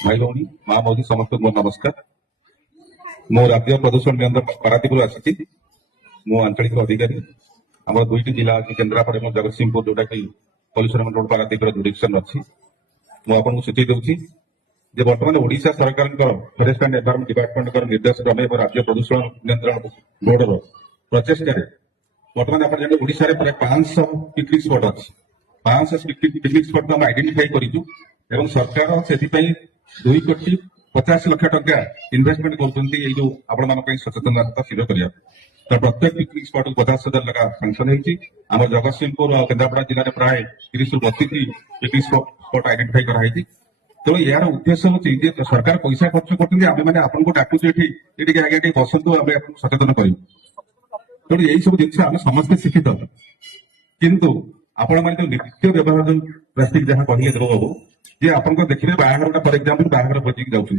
भाई भौणी माँ मोदी समस्त मोर नमस्कार। मो राज्य प्रदूषण नियंत्रण पारादीप आसी आंचलिक अधिकारी आम दुईट जिला अच्छी केन्द्रापड़ा और जगतसिंहपुर जोटा कि पल्यूशन कंट्रोल पारादीप जुरिडिक्शन अच्छी मुझे सूची दूसरी बर्तमान ओडिशा सरकार फरेस्ट एंड एनवायरमेंट डिपार्टमेंट निर्देश क्रमे राज्य प्रदूषण नियंत्रण बोर्ड प्रचेषा बर्तमान आप जानते ओडिशा रे प्राय 500 पिकनिक स्पॉट अच्छी 500 पिकनिक स्पॉट आम आइडेंटिफाई करूँ एवं सरकार से 2,50,00,000 टंका इन्वेस्टमेंट कर सचेतनता शिविर करने तो प्रत्येक पिकनिक स्पॉट को 50,000 लगा सांसन होम जगतसिंहपुर और केन्द्रापड़ा जिले में प्राय 30 ରୁ 32 पिकनिक स्पॉट आइडेंटिफाई कराई तेणु यार उद्देश्य हूँ सरकार पैसा खर्च करते आपको डाकुचे आगे बसतु आम सचेतन करूँ तेणु यही सब जिन आम समस्ते शिक्षित किंतु आपण मैंने जो नित्य व्यवहार जो प्लास्टिक जहाँ कहले देव बाबू जे आपको देखिए बाहर फर एग्जाम्पल बाहर भोजी जाती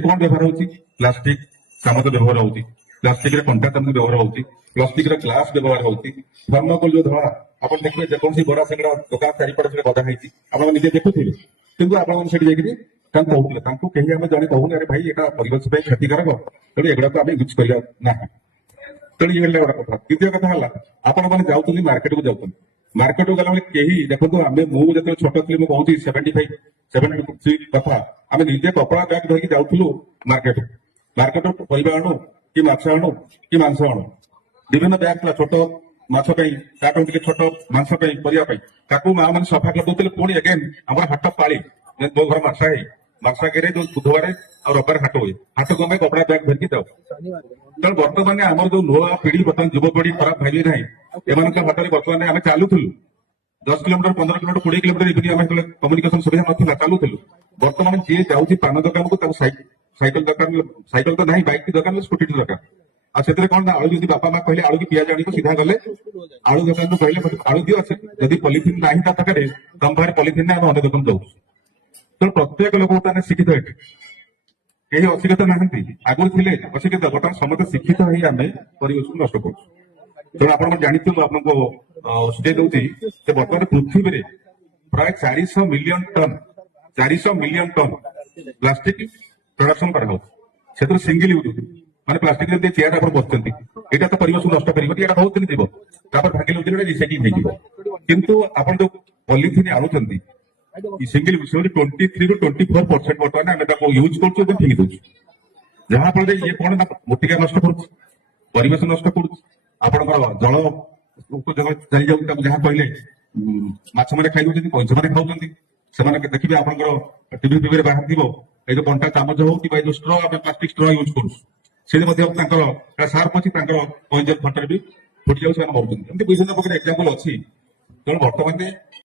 कौन व्यवहार होती प्लास्टिक चामच व्यवहार होती प्लास्टिक कंटा चामच व्यवहार होती प्लास्टिक ग्लास व्यवहार होती थर्मोकोल जो धड़ा आप देखिए जेकोसी बड़ा सिंगड़ा दुकान चारिपटे से गदा होती आप निजे देखुथे किंतु आपड़ी कहते कहीं आम जड़े कहून अरे भाई यहाँ परिवेश क्षतिकारक तेणु एगुड़ा तो आम यूज करना तेणु ये गोटे कथा द्वितीय कथा है आपण मैंने जाऊँ मार्केट को जाऊँ मार्केट को गला कहीं देखो आम मुझे छोट थी मुझे 75 कथा आम निजे कपड़ा बैग धरिकी जाऊँ मार्केट मार्केट परिवा आणु कि माछ आणु कि मांस आणु विभिन्न बैग था छोट माछ छोट मांस परिवाई माँ मैंने सफा कर दौले पुणी अगेन आम हाट पाली दो घर मार्सागे जो बुधवार और रविवार हाट हुए हाट को आम कपड़ा बैग धरिकी जाऊ तेणु बर्तमान आम जो नुआ पीढ़ी बर्तमान युवपीढ़ी खराब भाई ना एम हाटରେ बर्तमान आम चलुलु 10 किलोमीटर 15 किलोमीटर 20 किलोमीटर इवन आम कम्युनिकेशन सुविधा ना चलुलु बर्तमान जी जाऊँगी पान दुकान को सैकल दरकार सैकल तो ना बैक दरकार स्कूटी दरकार आ कौन आलू जब बापा माँ कहले आलू की पियाज आनी सीधा गले आलू दुकान कहले आलू दियो जब पॉलिथिन ना ता पाखे तुम पाखे पॉलिथिन आम अन्य दुकान जाऊँ तेणु प्रत्येक लोक शिक्षित है कहीं अशिक्षित ना आगुरी थे अशिक्षित बर्तमान समस्त शिक्षित ही आम परिवेश को नष्ट कर तेणु आप जानते आपको सूचय दूसरी बर्तमान पृथ्वी में प्राय 400 मिलियन टन प्लास्टिक प्रोडक्शन कर सिंगल यूज माने प्लास्टिक जब चेयर आप बसुँच यहाँ तो परिवेश नष्ट कर बहुत दिन जीव भागे लगे रिसाइक्लिंग किंतु आप जो पॉलिथिन आणुंट सिंगल यूज 23 ରୁ 24% बर्तमान आम यूज कर फिंगी दूसरी जहाँफल ये कौन ना मूर्तिका नष्ट कर परिवेश नष्ट कर जल जगह चली जाऊँ जहाँ कहले माछ मैंने खाई दूसरी कंस मैंने खाऊँ देखिए आप टीवी टीवी बाहर थी जो कंटा चामच हो कि जो स्ट्र प्लास्टिक स्ट्र यूज कर सार्प अच्छी कंजन खटर भी फुटी जाऊँ मरुँच विभिन्न प्रकार एक्जाम्पल अच्छी तेणु बर्तमान